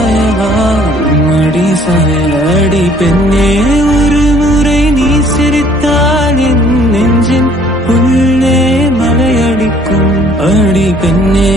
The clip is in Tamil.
சாயவா மடி சாய அடி பெண்ணே ஒரு முறை நீ சிரித்தால் என் நெஞ்சின் உள்ளே மலையடிக்கும் அடி பெண்ணே